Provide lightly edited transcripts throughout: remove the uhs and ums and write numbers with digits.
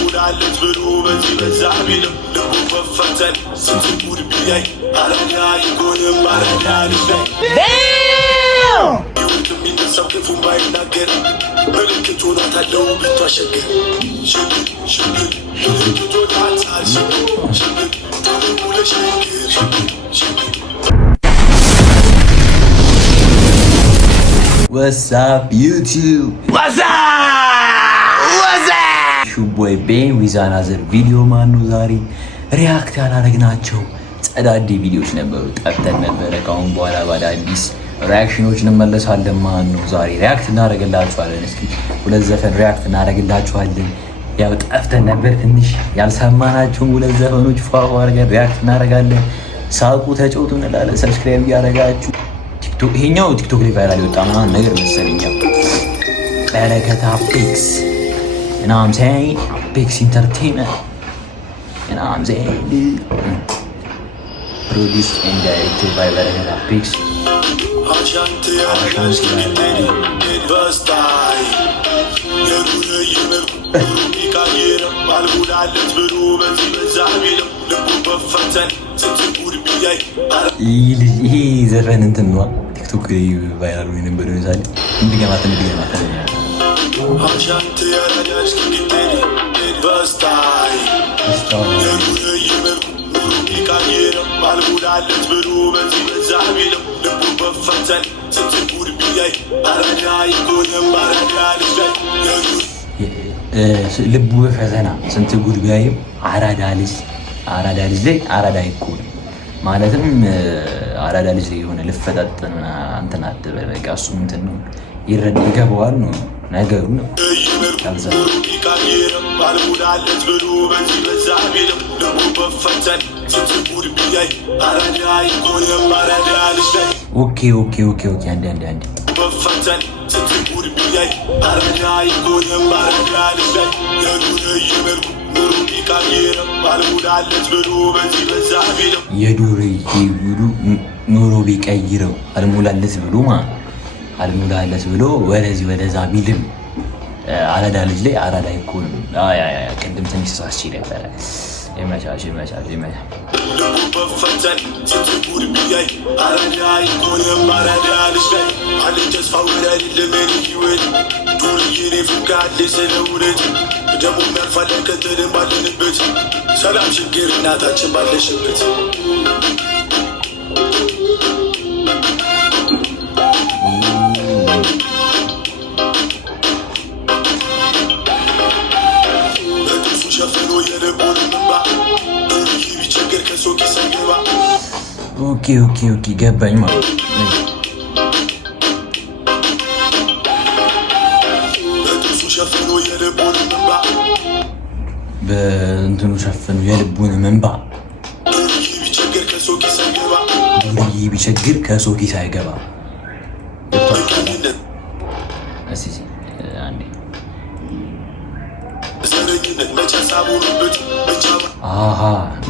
ባልሙዳለት ብሎ በዚህ በዛ ቢልም ልቡ መፈተን ስትጉድ ቢያይ አረጋ ይጎንም አረጋ ልጅላይ ይሁት የሚነሳው ክፉ ባይናገር ምልክት ሆናታለው ብቷ ሸግር ሸግር ሸግር ምልክት ሆናታል ሸግር ሸግር ተለሙ ለሸግር ሸግር What's up YouTube? What's up? What's up? Shoeboy Ben with another video ማኑ ዛሬ ሪአክት ያላረግናቸው ጸዳዲ ቪዲዮዎች ነበሩ። ጠፍተን ነበር። ካሁን በኋላ በአዳዲስ ሪአክሽኖች እንመለሳለን። ማኑ ዛሬ ሪአክት እናደርግላችኋለን። እስኪ ሁለት ዘፈን ሪአክት እናደርግላችኋለን። ያው ጠፍተን ነበር ትንሽ ያልሰማናቸውን ሁለት ዘፈኖች ፏፏ አድርገን ሪአክት እናደርጋለን። ሳቁ ተጫውቱ እንላለን። ሰብስክራይብ ያደረጋችሁ ይሄኛው ቲክቶክ ላይ ቫይራል የወጣ ምናምን ነገር መሰለኝ። በረከት አፔክስ እና አምሳይ አፔክስ ኢንተርቴይንመንት እና አምሳይ ፕሮዲውስድ ኤንድ ዳይሬክትድ ባይ በረከት አፔክስ ይሄ ዘፈን እንትን ነው ቲክቶክ ቫይራል ወይ ነበር ይዛል እንዲገማት አሻንተ ያላዳሽ ከግዴ በስታይ ይቃየረ ባልሙዳለት ብሎ በዚህ በዛ ቢልም ልቡ በፈተን ስትጉድ ቢያይ አረጋ ይጎንም አረጋ ልጅላይ ልቡ በፈተና ስንት ጉድ ቢያይም አራዳ ልጅ ላይ አራዳ ይኮን ማለትም አራዳ ልጅ ላይ የሆነ ልፈጣጠን እንትን አትበል በቃ እሱ እንትን ነው ይገባዋል ነው ነገሩ ነው። ባልሙዳለት ብሎ በዚህ በዛ ቢልም ልቡ በፈተን ስትጉድ ቢያይ አረጋ ይጎንም አረጋ ልጅላይ ኦኬ አንዴ በፈተን ስትጉድ ቢያይ አረጋ ይጎንም አረጋ ልጅላይ የዱነ ይመርኩ የዱር ኑሮ ቢቀይረው አልሙላለት ብሎ ወደዚህ ወደዛ ቢልም አራዳ ልጅ ላይ አራዳ አይኮንም። ቅድም ትንሽ ተሳስቼ ነበረ። ይመቻሽ በፈተን ስትጉድ ቢያይ አረጋ ይጎንም አረጋ ልጅላይ አለ ተስፋ ወዳጅ ለምን ይወድ ዱርዬኔ ፍቃድ ስለውነት ደግሞ የሚያልፋለን ከተልን ባለንበት ሰላም ችግር እናታችን ባለሽበት በጥሱ ሸፍኖ የልቡን እንባ ዱርዬ ቢቸገር ከሰው ኪስ አይገባ። ኦኬ ገባኝ ማለት ሸፍኖ የልቡን እንባ በእንትኑ ሸፍኖ የልቡን እንባ ዱርዬ ቢቸገር ከሰው ኪስ አይገባ። ዘረኝነት መቼ ሀሳብ ሆነበት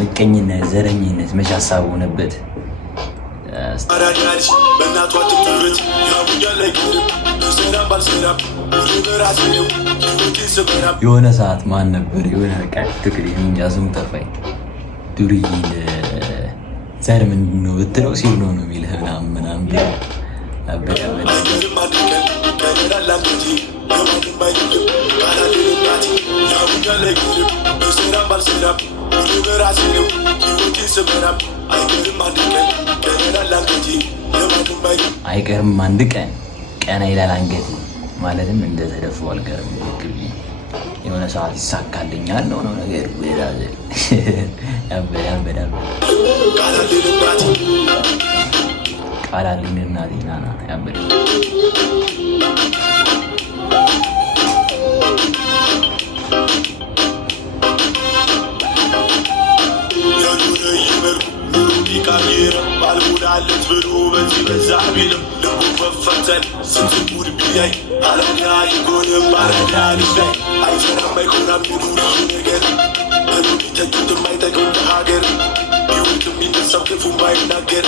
ምቀኝነት ዘረኝነት መቼ ሀሳብ ሆነበት። አራዳልሽ በእናቷ ትምህርት ያቡያ ላይ ግድም ሰላም ባልሰላም በራሴ ነው ሰበራ የሆነ ሰዓት ማን ነበር የሆነ በቃ ትክክል እንጃ ስሙ ጠፋኝ። ዱርዬን ዘር ምንድን ነው ብትለው ሲል ነው የሚልህ ምናምን አይቀርም አንድ ቀን ቀና ይላል አንገቴ ማለትም እንደተደፉ አልቀርም የሆነ ሰዓት ይሳካልኛል ነው ነገር ያበዳል ቃላልኝ እናቴ ናና ያበዳል ባልሙዳለት ብሎ በዚህ በዛ ቢልም ልቡ በፈተን ስትጉድ ቢያይ አረጋ ይጎንም አረጋ ልጅላይ አይፈራም አይኮናም የዱርዬ ነገር ቢተኙት የማይጠቅም ለሀገር ይሁት የሚነሳው ክፉ ባይናገር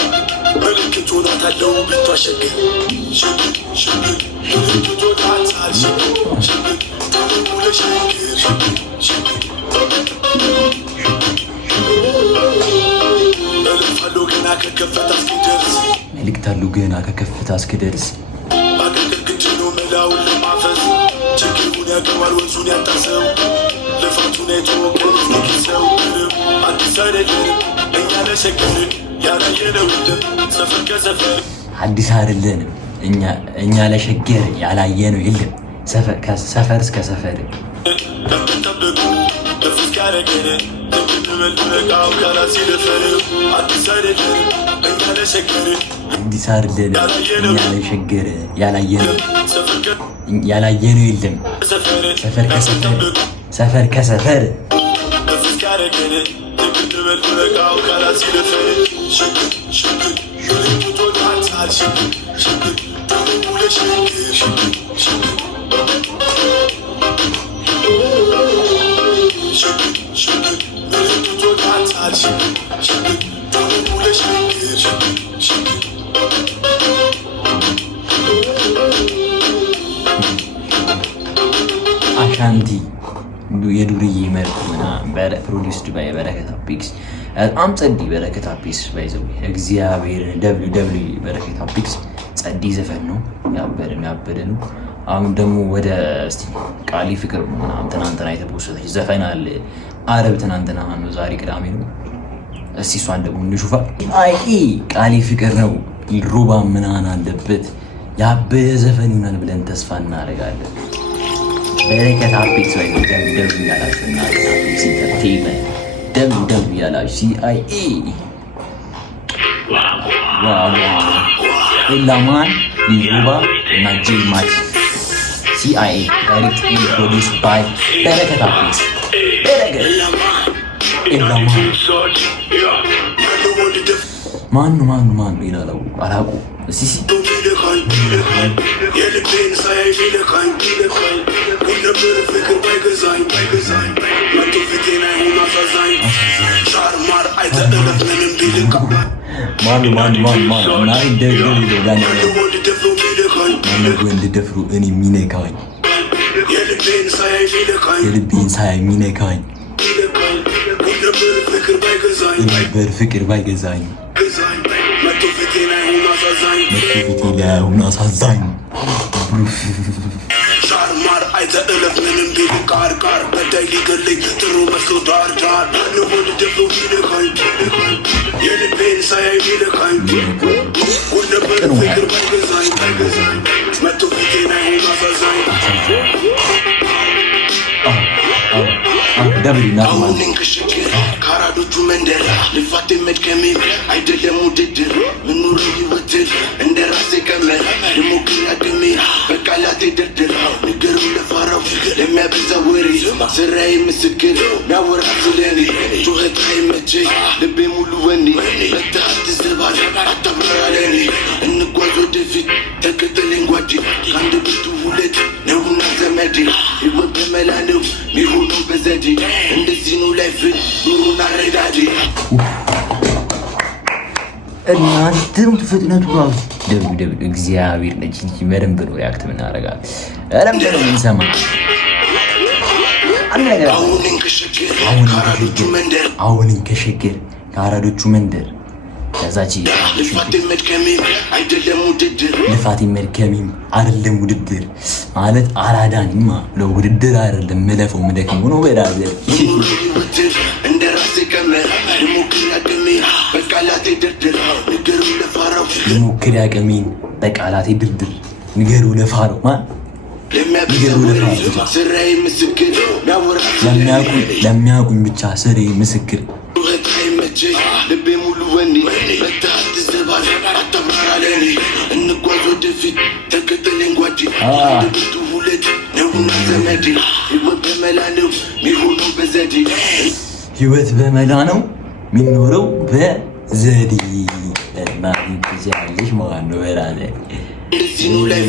ምልክት ሆናታለው ብቷ ሸግር ምልክት ሆናታል ሸግር ተለሙ ለሸግር መልእክት አለው ገና ከከፍታ እስክደርስ አቀቅር ግድ ነው መላውን ለማፈስ ችግሩን ያገባል ወንዙን ያጣሰው ልፋቱን የተወቀን ፍቅሰው አዲስ አይደለም እኛ ለሸገርን ያላየነው የለም ሰፈር ከሰፈር አዲስ አይደለንም እኛ ለሸገር ያላየነው የለም ሰፈር እስከ ሰፈር ከምጠብቁ በፍስ ካረገረ ትምንመልመቃው ካላት ሲደፈር አዲስ አይደለም እኛ ለሸገርን አዲስ አይደለም እኛ ለሸገር ያላየነው የለም ሰፈር ከሰፈር በፍስ ካረገረ ትምንመልመቃው ካላት ሲደፈር ሽግር ሽግር ሽግር ቶታል ሽግር ሽግር ደሙለ ሽግር ሽግር ሽግር አሻንቲ የዱርዬ መልኩ ፕሮዲውስድ ባይ በረከት አፒክስ በጣም ጸዲ በረከት አፒክስ ባይዘው እግዚአብሔር ደብሊው በረከት አፒክስ ጸዲ ዘፈን ነው። ያበደ ነው። አሁን ደግሞ ወደ እስቲ ቃሊ ፍቅር ምናምን ትናንትና የተፖሰተች ዘፈን አለ አረብ ትናንትና ነው ዛሬ ቅዳሜ ነው። እስቲ እሷን ደግሞ እንሹፋ። አይ ቃሊ ፍቅር ነው ሩባ ምናምን አለበት ያበደ ዘፈን ይሆናል ብለን ተስፋ እናደርጋለን። በረከት አፒክስ ወይ ደብሊው ያላችሁ እና አፒክስ ኢንተርቴይንመንት ደብሊው ያላችሁ CIA ዋው ኢላማን ሩባ እና ጄማች CIA direct and produced by በረከት አፒክስ ማኑ ይላል አላውቁ ሲሲ የልቤን ሳያይ ሚለካኝ ነበር ፍቅር ባይገዛኝ መቶ ፊቴን አይሆን አሳዛኝ ሻር ማር አይተጠለት ምንም ቢልቅ ወንድ ደፍሮ እኔ የሚነካኝ የልቤን ሳያይ የሚነካኝ ነበር ፍቅር ባይገዛኝ መቶ ፊቴን አይሆን አሳዛኝ ሻር ማር አይተጠለት ምንም ቢልቅ ቃር በዳይ ሊገለኝ ጥሩ መስሎ ዳር ወንድ ደፍሮ ሚለካኝ የልቤን ሳያይ ሚለካኝ ነበር ፍቅር ባይገዛኝ መቶ ፊቴን አይሆን አሳዛኝ አሁንን ከሽግር ከአራዶቹ መንደር ልፋት መድከሜ አይደለም ውድድር ምኑር ይወትር እንደ ራሴ ቀመር ልሞክር አቅሜ በቃላቴ ድርድር ንገርም ለፋራው ለሚያበዛ ወሬ ስራዬ ምስክር ሚያወራ ስለኔ ጩኸት አይመቸኝ ልቤ ሙሉ ወኔ መታሃት ዝባል አታብራራ ለኔ እንጓዝ ወደፊት ተከተለኝ ጓዴ ከአንድ ብርቱ ሁለት ነውና ዘመዴ ህይወት በመላ ነው ሚሆነው በዘዴ እንደዚህ ነው ላይፍ ኑሩን አረዳዴ እናንተም ፍጥነቱ ራሱ ደብደብ እግዚአብሔር ነች እንጂ በደንብ ነው ሪያክት ምናደርጋት በደንብ ነው የምንሰማ። አሁንን ከሸገር ከአራዶቹ መንደር ከዛች ልፋቴ መድከሜም አይደለም ውድድር ማለት አራዳኒማ ለውድድር አይደለም መለፈው ምደክም ሆኖ በዳዘር ልሞክር ያቅሜን በቃላቴ ድርድር ንገሩ ለፋረው ለሚያውቁኝ ብቻ ስሬ ምስክር ልቤ ሙሉ ወኔ መታሃት ዝባል አታብራራ ለኔ እንጓዝ ወደፊት ተከተለኝ ጓዴ ብርቱ ሁለት ነውና ዘመዴ ህይወት በመላ ነው ሚሆነው በዘዴ ህይወት በመላ ነው ሚኖረው በዘዴ እና ይያለሽ ማለት ነው በራለ እንደዚህ ነው ላይፍ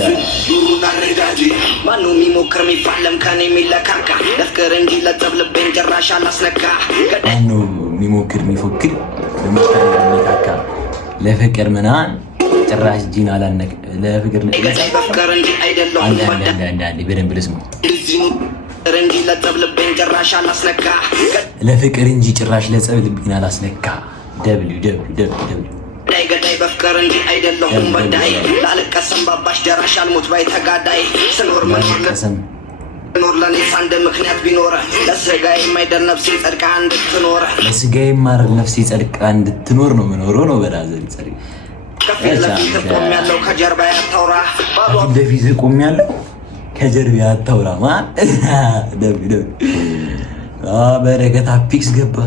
ኑሩን አረዳዴ ማነው የሚሞክር የሚፋለም ከኔ የሚለካካ ለፍቅር እንጂ ለጠብ ልቤን ጭራሽ አላስነካ ማነው የሚሞክር የሚፎክር የሚካካ ለፍቅር ምናምን ጭራሽ ጂና አላነቅ ለፍቅር በፍቅር እንጂ አይደለም አንዳንዴ በደንብ ልስሙ እንጂ ለጠብ ልቤን ጭራሽ አላስነካ ለፍቅር እንጂ ጭራሽ ለጸብ ልቤን አላስነካ www ዳይ ገዳይ በፍቅር እንጂ አይደለሁም በዳይ ላለቀሰም ባባሽ ደራሽ አልሞት ባይ ተጋዳይ ስኖር መኖር ለኔ አንድ ምክንያት ቢኖር ለስጋዬ የማይደል ነፍሴ ጸድቃ እንድትኖር ለስጋዬ የማይደል ነፍሴ ጸድቃ እንድትኖር ነው የምኖረው ነው በራዘር ጸሪ ከፊት ለፊት ቆሜያለሁ ከጀርባ ያታውራ ከፊት ለፊት ቆሜያለሁ ከጀርባ ያታውራ ማን በረከት አፒክስ ገባ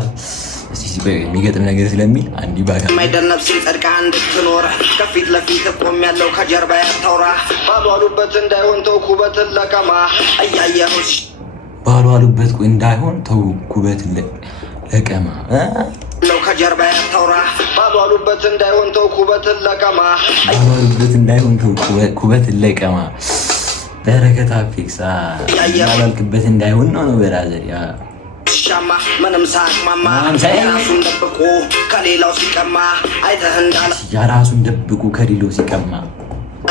የሚገጥም ነገር ስለሚል አንዲ ባካ የማይደል ነፍሴ ጸድቃ እንድትኖር ከፊት ለፊት ቆሜያለሁ ከጀርባ ያታውራ ባሏሉበት እንዳይሆን ተውኩበትን ለቀማ እያየሁሽ ባሏሉበት እንዳይሆን ተውኩበትን ለቀማ ነው ከጀርባ ያታውራ ባሏሉበት እንዳይሆን ተውኩበትን ለቀማ ባሏሉበት እንዳይሆን ተውኩበትን ለቀማ በረከት አፒክስ ያላልክበት እንዳይሆን ነው በራዘር ያ ሻማ ምንም ሳቅማማ የራሱን ደብቁ ከሌላው ሲቀማ አይተህ እንዳላ የራሱን ደብቁ ከሌላው ሲቀማ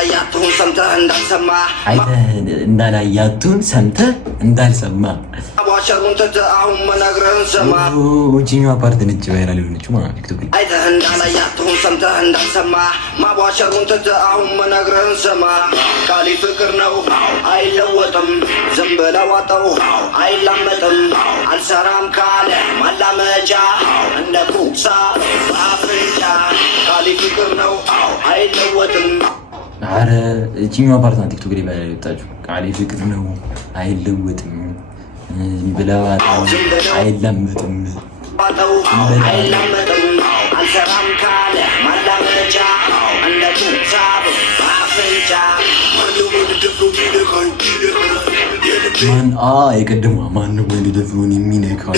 አያቱን ሰምተህ እንዳልሰማ አይተህ እንዳላያቱን ሰምተህ እንዳልሰማ አቧሸሩን ትተህ አሁን መነግርህን ስማ እቺኛዋ ፓርት ነች ቫይራል የሆነችው ማለት ቲክቶክ ላይ አይተህ እንዳላያቱን ሰምተህ እንዳልሰማ ማቧሸሩን ትተህ አሁን መነግርህን ስማ ቃሌ ፍቅር ነው አይለወጥም ዝም ብለህ ዋጠው አይላመጥም አልሰራም ካለ ማላመጃ እንደ ኩሳ በአፍንጫ ቃሌ ፍቅር ነው አይለወጥም አረ እቺኛዋ ፓርት ናት ቲክቶክ ላይ ቫይራል የወጣችው ቃሌ ፍቅር ነው አይለወጥም ብለዋጣው አይላመጥም አይላመጥም አልሰራም ካለ ማላመጃ እንደ ኩሳ በአፍንጫ ማን የቀደማ ማን ወንድ ደፍሮን የሚነካው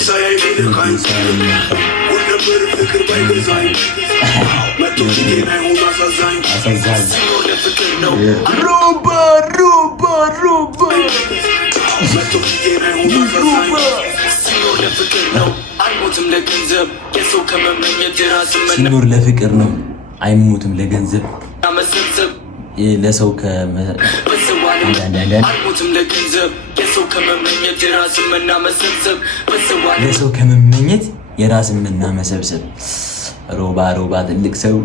ሲኖር ለፍቅር ነው አይሞትም ለገንዘብ ለሰው ለሰው ከመመኘት የራስን መና መሰብሰብ ሮባ ትልቅ ሰው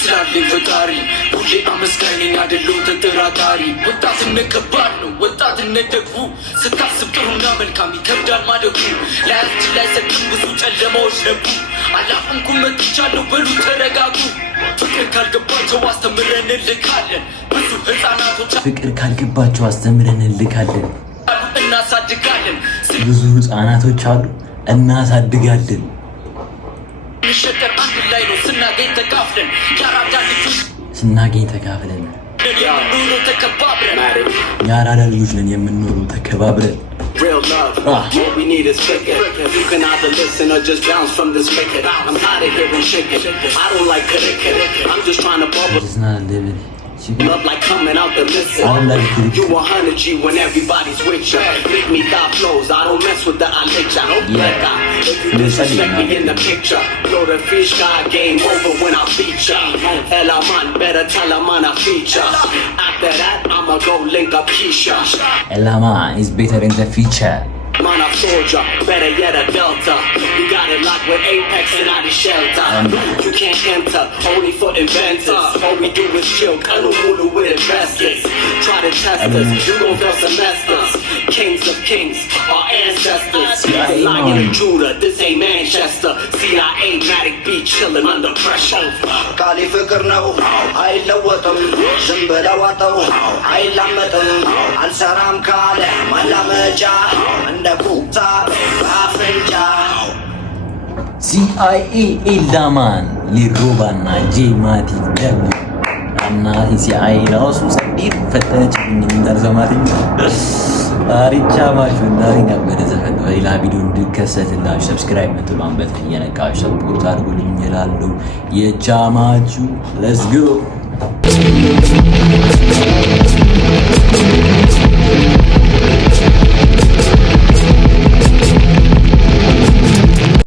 ስላለኝ ፈጣሪ ሁሌ አመስጋኝ ነኝ አይደለሁም ተጠራጣሪ ወጣትነት ከባድ ነው ወጣትነት ደግሞ ስታስብ ጥሩና መልካም ይከብዳል ማደጉ ላያችን ላይ ሰጥም ብዙ ጨለማዎች ነቡ አላፍንኩም መጥቻለሁ በሉ ተረጋጉ ፍቅር ካልገባቸው አስተምረን እንልካለን ብዙ ህፃናቶች ፍቅር ካልገባቸው አስተምረን እንልካለን እናሳድጋለን ብዙ ህፃናቶች አሉ እናሳድጋለን ንሸጠር አንድ ላይ ነው ስናገኝ ተካፍለን ያራዳ ልጆች ስናገኝ ተካፍለን የምንኖረው ተከባብረን ያራዳ ልጆች ነን የምንኖረው ተከባብረን Real love, what we need is figure. You can either listen or just bounce from this wicked. I'm tired of hearing chicken. I don't like cricket. I'm just trying to bubble. Love like coming out the missing. You 100G when everybody's with ya. Make me thought flows. I don't mess with the Alexa. Don't black out. If you disrespect me in the picture, blow the fish guy game over when I feature. Ella man, better tell him man I feature. After that, I'ma go link up Keisha. Ella man is better in the future. Man a soldier, better yet a delta. You got it locked with Apex and out of shelter. You can't enter, only for inventors. All we do is chill, Kanumulu with investors. Try to test us, you gon' fail semesters. Kings of kings, our ancestors. Lion of Judah, this ain't Manchester. CIA, Matic B, chillin' under pressure. ቃሌ ፍቅር ነው አይለወጥም ዝም ብለህ ዋጠው አይላመጥም አልሰራም ካለ ማላመጃ እንደ ኩታ በአፍንጫ CIA ኢላማን ሊሮባና ጄማቲ ደብ እናቴ CIA ራሱ ጸዲር ፈተነች እንደርዘማት አሪቻ ማሹ እናሪ ነበር ዘፈን በሌላ ቪዲዮ እንድከሰትላችሁ ሰብስክራይብ ምትሉን በትል እየነካችሁ ሰፖርት አድርጉልኝ እላለሁ የቻማችሁ ሌትስ ጎ